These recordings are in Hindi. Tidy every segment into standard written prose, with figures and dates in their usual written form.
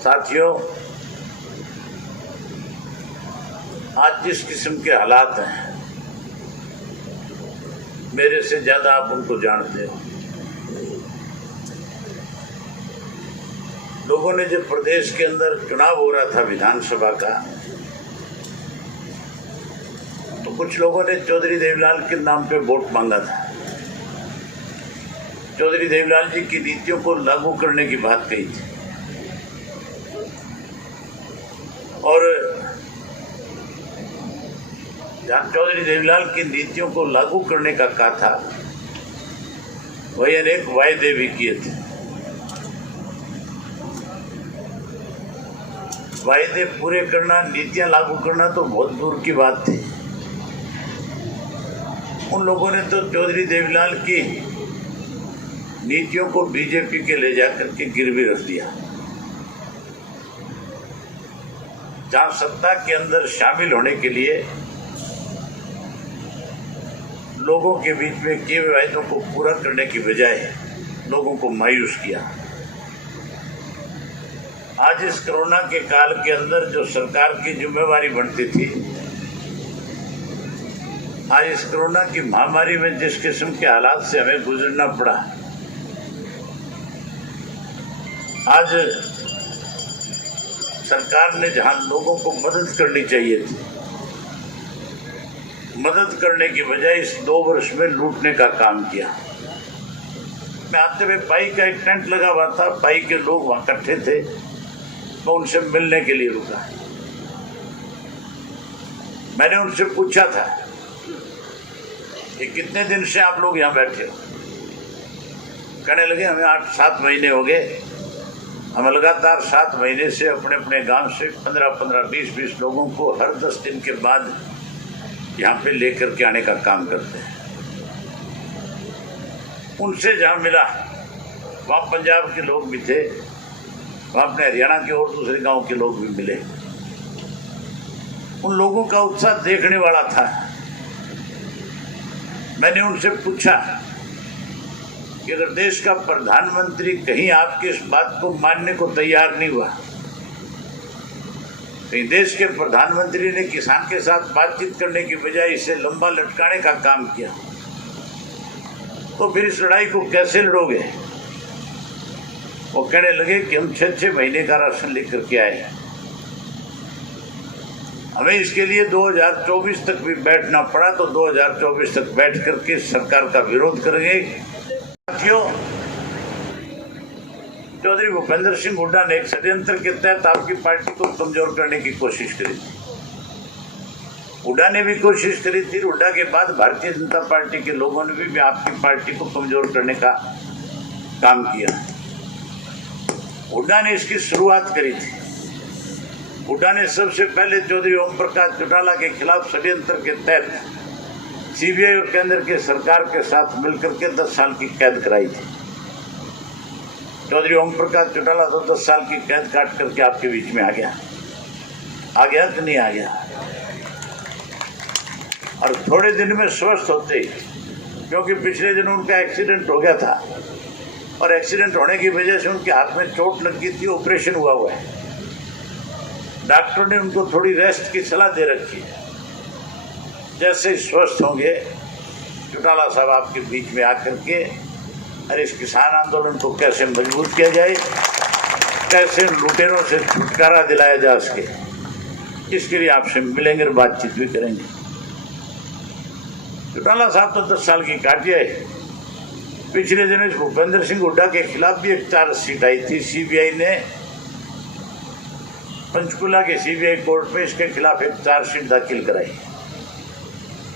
साथियों, आज जिस किस्म के हालात हैं, मेरे से ज्यादा आप उनको जानते हो। लोगों ने जब प्रदेश के अंदर चुनाव हो रहा था विधानसभा का, तो कुछ लोगों ने चौधरी देवीलाल के नाम पे वोट मांगा था। चौधरी देवीलाल जी की नीतियों को लागू करने की बात कही थी और जहां चौधरी देवीलाल की नीतियों को लागू करने का कहा था, वही अनेक वायदे भी किए थे। वायदे पूरे करना, नीतियां लागू करना तो बहुत दूर की बात थी। उन लोगों ने तो चौधरी देवीलाल की नीतियों को बीजेपी के ले जाकर के गिरवी रख दिया। जहां सत्ता के अंदर शामिल होने के लिए लोगों के बीच में किए वायदों को पूरा करने की बजाय लोगों को मायूस किया। आज इस कोरोना के काल के अंदर जो सरकार की जिम्मेवारी बनती थी, आज इस कोरोना की महामारी में जिस किस्म के हालात से हमें गुजरना पड़ा, आज सरकार ने जहां लोगों को मदद करनी चाहिए थी, मदद करने की बजाय इस 2 वर्ष में लूटने का काम किया। मैं आते हुए पाई का एक टेंट लगा हुआ था, पाई के लोग वहां इकट्ठे थे, मैं उनसे मिलने के लिए रुका। मैंने उनसे पूछा था कि कितने दिन से आप लोग यहाँ बैठे हो? कहने लगे हमें 8-7 महीने हो गए। हम लगातार 7 महीने से अपने अपने गांव से 15-15, 20-20 लोगों को हर 10 दिन के बाद यहाँ पे लेकर के आने का काम करते हैं। उनसे जहाँ मिला वहाँ पंजाब के लोग भी थे, वहाँ अपने हरियाणा के और दूसरे गांव के लोग भी मिले। उन लोगों का उत्साह देखने वाला था। मैंने उनसे पूछा कि अगर देश का प्रधानमंत्री कहीं आपकी इस बात को मानने को तैयार नहीं हुआ, कहीं देश के प्रधानमंत्री ने किसान के साथ बातचीत करने की बजाय इसे लंबा लटकाने का काम किया, तो फिर इस लड़ाई को कैसे लड़ोगे? वो कहने लगे कि हम 6-6 महीने का राशन लेकर के आए हैं। हमें इसके लिए 2024 तक भी बैठना पड़ा तो 2024 तक बैठ करके सरकार का विरोध करेंगे। साथियों, चौधरी भूपेंद्र सिंह हुड्डा ने एक षड्यंत्र के तहत आपकी पार्टी को कमजोर करने की कोशिश करी थी। हुड्डा ने भी कोशिश करी थी, हुड्डा के बाद भारतीय जनता पार्टी के लोगों ने भी आपकी पार्टी को कमजोर करने का काम किया। हुड्डा ने इसकी शुरुआत करी थी। हुड्डा ने सबसे पहले चौधरी ओम प्रकाश चौटाला के खिलाफ षड्यंत्र के तहत सीबीआई और केंद्र के सरकार के साथ मिलकर के 10 साल की कैद कराई थी। चौधरी ओम प्रकाश चौटाला तो 10 साल की कैद काट करके आपके बीच में आ गया कि नहीं आ गया? और थोड़े दिन में स्वस्थ होते, क्योंकि पिछले दिन उनका एक्सीडेंट हो गया था और एक्सीडेंट होने की वजह से उनके हाथ में चोट लगी थी, ऑपरेशन हुआ है। डॉक्टर ने उनको थोड़ी रेस्ट की सलाह दे रखी है। जैसे ही स्वस्थ होंगे, चौटाला साहब आपके बीच में आकर के अरे इस किसान आंदोलन को कैसे मजबूत किया जाए, कैसे लुटेरों से छुटकारा दिलाया जा सके, इसके लिए आपसे मिलेंगे और बातचीत भी करेंगे। चौटाला साहब तो 10 साल की काटिया है। पिछले दिनों भूपेंद्र सिंह हुड्डा के खिलाफ भी एक चार्जशीट आई थी। सीबीआई ने पंचकुला के सीबीआई कोर्ट में इसके खिलाफ एक चार्जशीट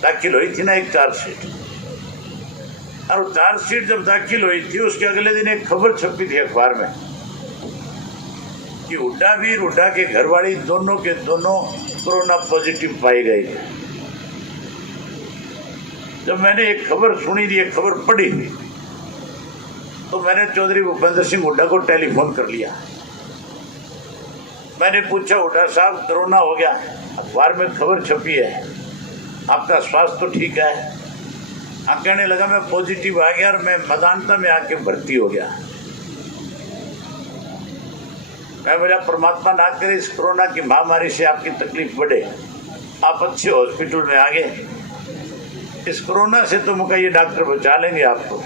दाखिल हुई थी ना, एक चार्जशीट। और चार्जशीट जब दाखिल हुई थी, उसके अगले दिन एक खबर छपी थी अखबार में कि हुड्डा भी हुड्डा के घरवाली दोनों के दोनों कोरोना पॉजिटिव पाई गई। जब मैंने एक खबर सुनी, एक खबर पढ़ी, तो मैंने चौधरी भूपेंद्र सिंह हुड्डा को टेलीफोन कर लिया। मैंने पूछा, हुड्डा साहब कोरोना हो गया, अखबार में खबर छपी है, आपका स्वास्थ्य तो ठीक है? हाँ, कहने लगा मैं पॉजिटिव आ गया और मैं मैदानता में आके भर्ती हो गया। मैं बोला परमात्मा ना करे इस कोरोना की महामारी से आपकी तकलीफ बढ़े, आप अच्छे हॉस्पिटल में आ गए। इस कोरोना से तो मुझे ये डॉक्टर बचा लेंगे आपको,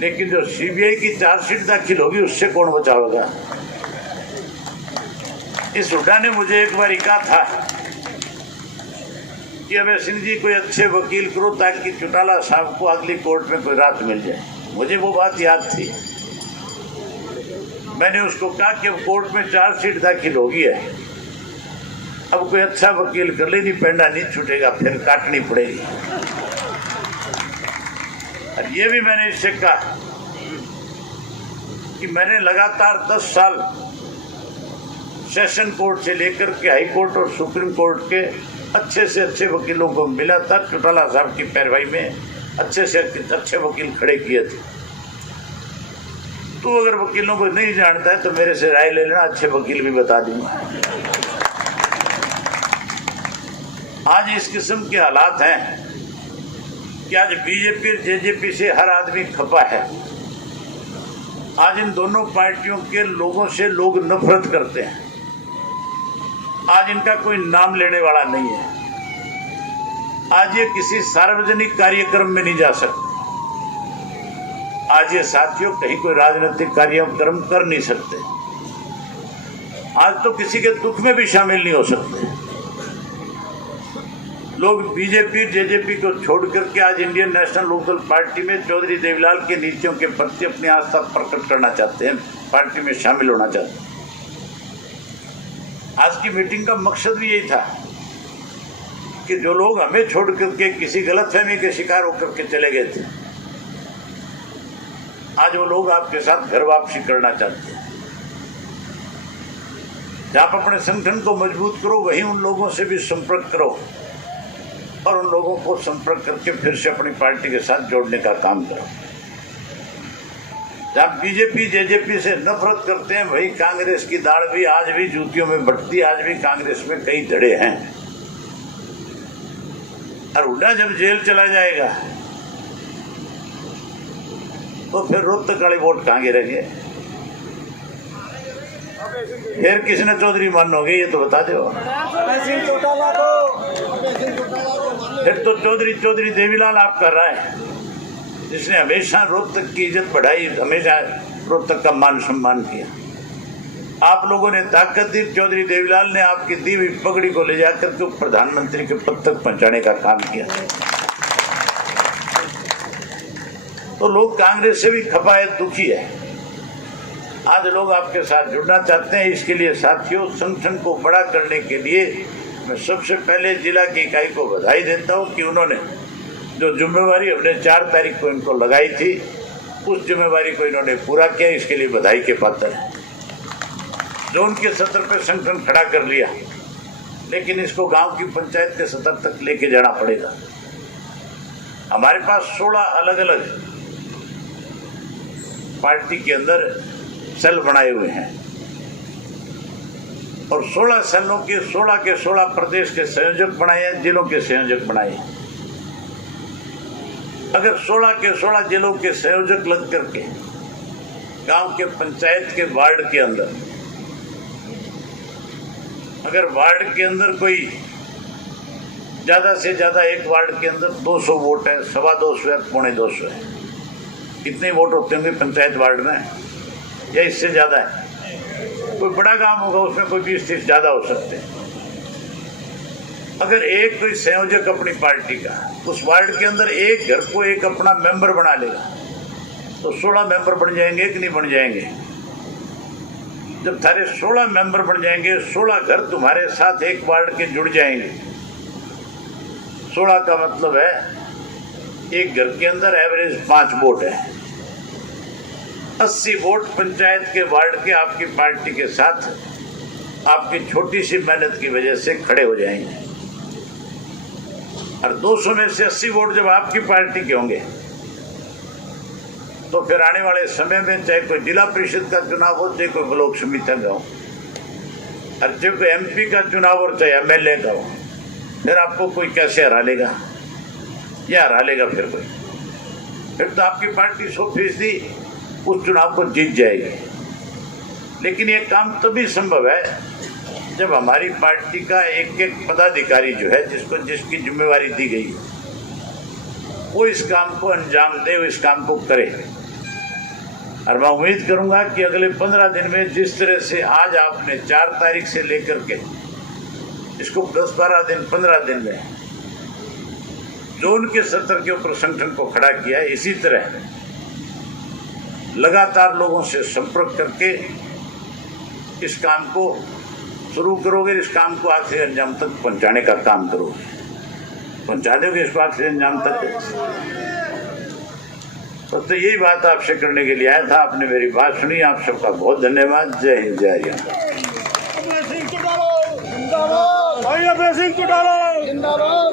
लेकिन जो सीबीआई की चार्जशीट दाखिल होगी उससे कौन बचाएगा। इस हुड्डा ने मुझे एक बार कहा था कि अबे सिंह जी कोई अच्छे वकील करो ताकि चौटाला साहब को अगली कोर्ट में कोई राहत मिल जाए। मुझे वो बात याद थी। मैंने उसको कहा कि अब कोर्ट में चार्जशीट दाखिल होगी है, अब कोई अच्छा वकील कर ले, नहीं पेंडा नहीं छूटेगा, फिर काटनी पड़ेगी। और ये भी मैंने इससे कहा कि मैंने लगातार 10 साल सेशन कोर्ट से लेकर के हाई कोर्ट और सुप्रीम कोर्ट के अच्छे से अच्छे वकीलों को मिला था। चौटाला साहब की पैरवाई में अच्छे से अच्छे वकील खड़े किए थे। तो अगर वकीलों को नहीं जानता है तो मेरे से राय ले लेना, अच्छे वकील भी बता दूंगा। आज इस किस्म के हालात हैं कि आज बीजेपी और जेजेपी से हर आदमी खपा है। आज इन दोनों पार्टियों के लोगों से लोग नफरत करते हैं। आज इनका कोई नाम लेने वाला नहीं है। आज ये किसी सार्वजनिक कार्यक्रम में नहीं जा सकते। आज ये साथियों कहीं कोई राजनीतिक कार्यक्रम कर नहीं सकते। आज तो किसी के दुख में भी शामिल नहीं हो सकते। लोग बीजेपी जेजेपी को छोड़ करके आज इंडियन नेशनल लोकल पार्टी में चौधरी देवीलाल की नीतियों के प्रति अपनी आस्था प्रकट करना चाहते हैं, पार्टी में शामिल होना चाहते हैं। आज की मीटिंग का मकसद भी यही था कि जो लोग हमें छोड़ करके किसी गलतफहमी के शिकार होकर के चले गए थे, आज वो लोग आपके साथ घर वापसी करना चाहते हैं। जब आप अपने संगठन को मजबूत करो, वहीं उन लोगों से भी संपर्क करो और उन लोगों को संपर्क करके फिर से अपनी पार्टी के साथ जोड़ने का काम करो। जब बीजेपी जेजेपी से नफरत करते हैं, वही कांग्रेस की दाढ़ भी आज भी जूतियों में बटती। आज भी कांग्रेस में कई धड़े हैं। और हुड्डा जब जेल चला जाएगा तो फिर रोहतक वाले वोट कहाँ गिरेंगे? फिर किसने चौधरी मानोगे ये तो बता दो। फिर तो चौधरी देवीलाल आप कर रहा है, जिसने हमेशा रोहतक की इज्जत बढ़ाई, हमेशा रोहतक का मान सम्मान किया। आप लोगों ने ताकत दी, चौधरी देवीलाल ने आपकी दी हुई पगड़ी को ले जाकर के प्रधानमंत्री के पद तक पहुंचाने का काम किया। तो लोग कांग्रेस से भी खपा है, दुखी है। आज लोग आपके साथ जुड़ना चाहते हैं। इसके लिए साथियों, संगठन को बड़ा करने के लिए मैं सबसे पहले जिला की इकाई को बधाई देता हूं कि उन्होंने जो जिम्मेवारी हमने 4 तारीख को इनको लगाई थी, उस जिम्मेवारी को इन्होंने पूरा किया। इसके लिए बधाई के पात्र है। जो उनके स्तर पर संगठन खड़ा कर लिया, लेकिन इसको गांव की पंचायत के स्तर तक लेके जाना पड़ेगा। हमारे पास 16 अलग अलग पार्टी के अंदर सेल बनाए हुए हैं और 16 सेलों के 16 प्रदेश के संयोजक बनाए हैं, जिलों के संयोजक बनाए हैं। अगर 16 के 16 जिलों के संयोजक लग करके गांव के पंचायत के वार्ड के अंदर, अगर वार्ड के अंदर कोई ज्यादा से ज्यादा एक वार्ड के अंदर 200 वोट है, 225 है, 250 है, कितने वोट होते होंगे पंचायत वार्ड में, या इससे ज्यादा है? कोई बड़ा काम होगा उसमें कोई 20-30 ज्यादा हो सकते हैं। अगर एक कोई संयोजक अपनी पार्टी का उस वार्ड के अंदर एक घर को एक अपना मेंबर बना लेगा तो 16 मेंबर बन जाएंगे कि नहीं बन जाएंगे? जब सारे 16 मेंबर बन जाएंगे, 16 घर तुम्हारे साथ एक वार्ड के जुड़ जाएंगे। 16 का मतलब है एक घर के अंदर एवरेज 5 वोट है। 80 वोट पंचायत के वार्ड के आपकी पार्टी के साथ आपकी छोटी सी मेहनत की वजह से खड़े हो जाएंगे। और 200 में से 80 वोट जब आपकी पार्टी के होंगे तो फिर आने वाले समय में चाहे कोई जिला परिषद का चुनाव हो, चाहे कोई ब्लॉक समिति का हो, और चाहे कोई MP का चुनाव हो, चाहे MLA का हो, फिर आपको कोई कैसे हरा लेगा? या हरा लेगा फिर कोई? फिर तो आपकी पार्टी 100% उस चुनाव को जीत जाएगी। लेकिन ये काम तभी संभव है जब हमारी पार्टी का एक एक पदाधिकारी जो है जिसकी जिम्मेवारी दी गई है वो इस काम को अंजाम दे, वो इस काम को करे। और मैं उम्मीद करूंगा कि अगले 15 दिन में जिस तरह से आज आपने 4 तारीख से लेकर के इसको 10-12 दिन 15 दिन में जोन के स्तर के ऊपर संगठन को खड़ा किया है, इसी तरह लगातार लोगों से संपर्क करके इस काम को शुरू करोगे, इस काम को आखिरी अंजाम तक पहुंचाने का काम करोगे, पहुंचा दोगे इसको आखिरी अंजाम तक। तो यही बात आपसे करने के लिए आया था। आपने मेरी बात सुनी, आप सबका बहुत धन्यवाद। जय हिंद, जय हरियाणा। अभय सिंह चौटाला जिंदाबाद।